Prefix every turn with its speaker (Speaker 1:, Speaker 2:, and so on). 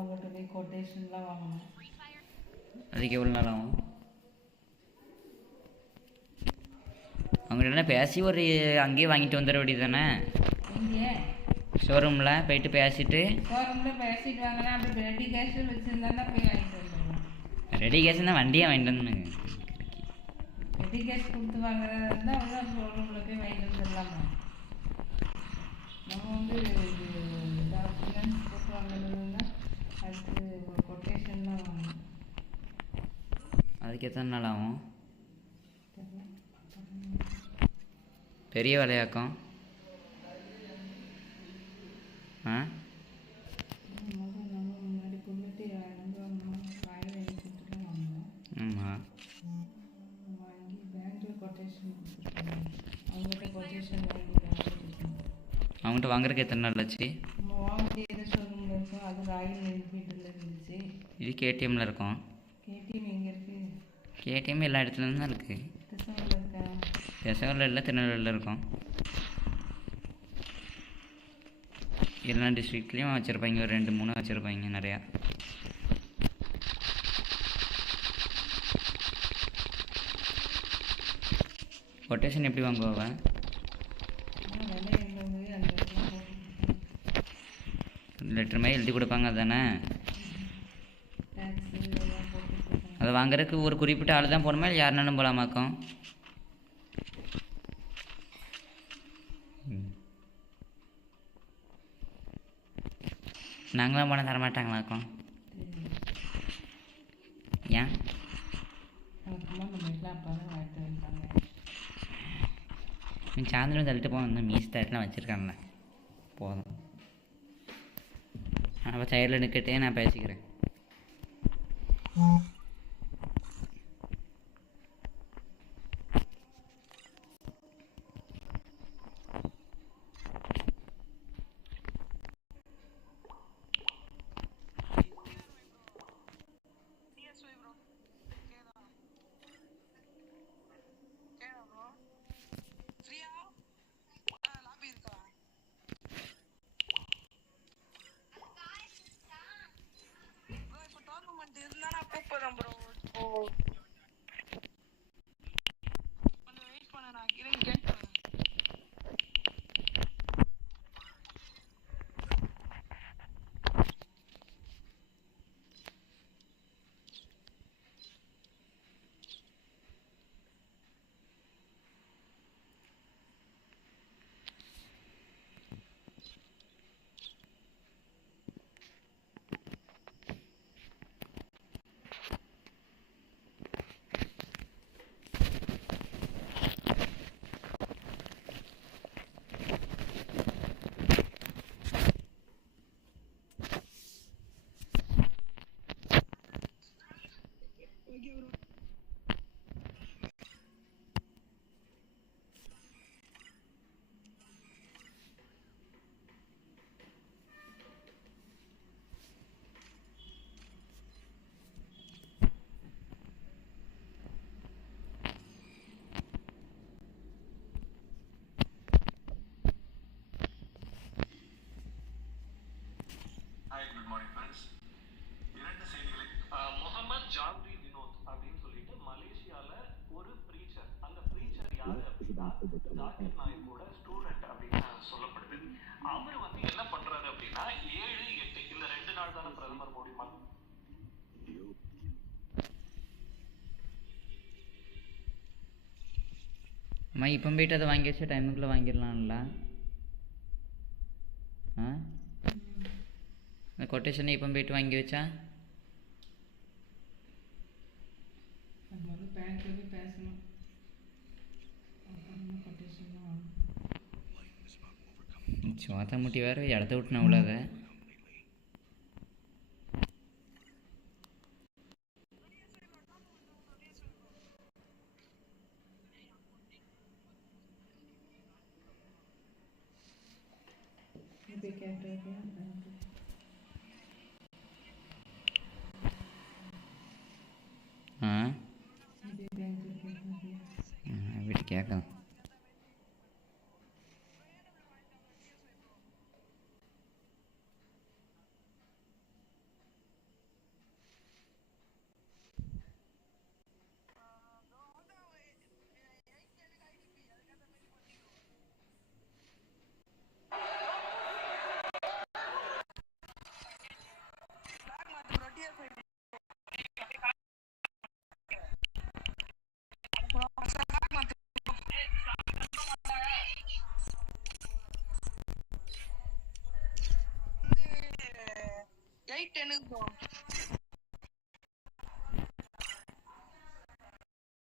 Speaker 1: அவங்ககிட்ட போய் கொட்டேஷன்லாம் வாங்கணும்.
Speaker 2: அதுக்கு எவ்வளோ நாள் ஆகும்? அவங்கள்ட்ட என்ன பேசி ஒரு அங்கேயே வாங்கிட்டு வந்துட வேண்டியது தானே ஷோரூமில் போயிட்டு பேசிட்டு.
Speaker 1: ஷோரூமில் பேசிட்டு வாங்கினா அப்படி ரெடி கேஷ் வச்சுருந்தானா போய் வாங்கிட்டு வந்துடுவோம்.
Speaker 2: ரெடி கேஸ் தான் வண்டியே வாங்கிட்டு வந்துங்க
Speaker 1: ரெடி கேஷ் கொடுத்து வாங்குறதா இருந்தால் அவங்க ஷோரூமில் போய் வாங்கிட்டு வந்துடலாமா? நம்ம வந்து டாக்குமெண்ட்ஸ் போட்டு வாங்குறதுன்னா அதுக்கு கொட்டேஷன்லாம் வாங்கணும்
Speaker 2: அதுக்கு எத்தனை நாள் ஆகும்? பெரிய வேலையாக்கம். ஆ? ஆமாம்
Speaker 1: அவங்ககிட்ட
Speaker 2: வாங்குறதுக்கு எத்தனை நாள் ஆச்சு?
Speaker 1: நம்ம வாங்கிட்டு எது ஷோரூமில் இருக்கோ அது ராயல் என்ஃபீல்டில் இருந்துச்சு
Speaker 2: இது கேடிஎம்மில் இருக்கும்
Speaker 1: கேடிஎம் எங்கே இருக்குது
Speaker 2: கேடிஎம் எல்லா இடத்துலையும் தான் இருக்குது
Speaker 1: கிருஷ்ணகிரியில்
Speaker 2: இல்லை திருநெல்வேலியில் இருக்கும். எல்லா டிஸ்ட்ரிக்ட்லேயும் வச்சுருப்பாங்க. ஒரு ரெண்டு மூணு வச்சுருப்பாங்க நிறையா. கொட்டேஷன் எப்படி வாங்குவாவ லெட்டர் மாதிரி எழுதி கொடுப்பாங்க தானே அதை வாங்குறதுக்கு ஒரு குறிப்பிட்ட ஆள் தான் போகணுமா? இல்லை யாருனாலும் போகலாமாக்கும் நாங்களாம் போனால் தரமாட்டாங்களாக்கும் ஏன்? சாயந்தரம் தள்ளிட்டு போகணும் மீஸ் தட்டெலாம் வச்சுருக்காங்களே போதும். அப்போ சைடில் நிற்கட்டே நான் பேசிக்கிறேன்.
Speaker 3: Bye.
Speaker 4: Hi good morning friends இரண்டு செய்திகளை
Speaker 5: ஆஹ் முகமது ஜான்வி ஜாக்கிர் நாயக்கோட ஸ்டூடெண்ட் அப்படின்னு சொல்லப்படுது. அவர் வந்து என்ன பண்றாரு அப்படின்னா ஏழு எட்டு இந்த ரெண்டு நாள் தானே பிரதமர் மோடி
Speaker 2: அம்மா இப்போ போயிட்டு அதை வாங்கி வச்சா டைமுக்குள்ளே வாங்கிடலாம்ல? ஆ? இந்த கொட்டேஷனை இப்போ போயிட்டு வாங்கி வச்சா
Speaker 1: நம்ம வந்து பேங்க்கில் போய் பேசணும் அப்புறமா கொட்டேஷன்லாம் வாங்கணும்
Speaker 2: சோத்த முட்டி வேறு இடத்த விட்டு நவளாத
Speaker 1: நீ கேட்டு
Speaker 3: Ten is gone.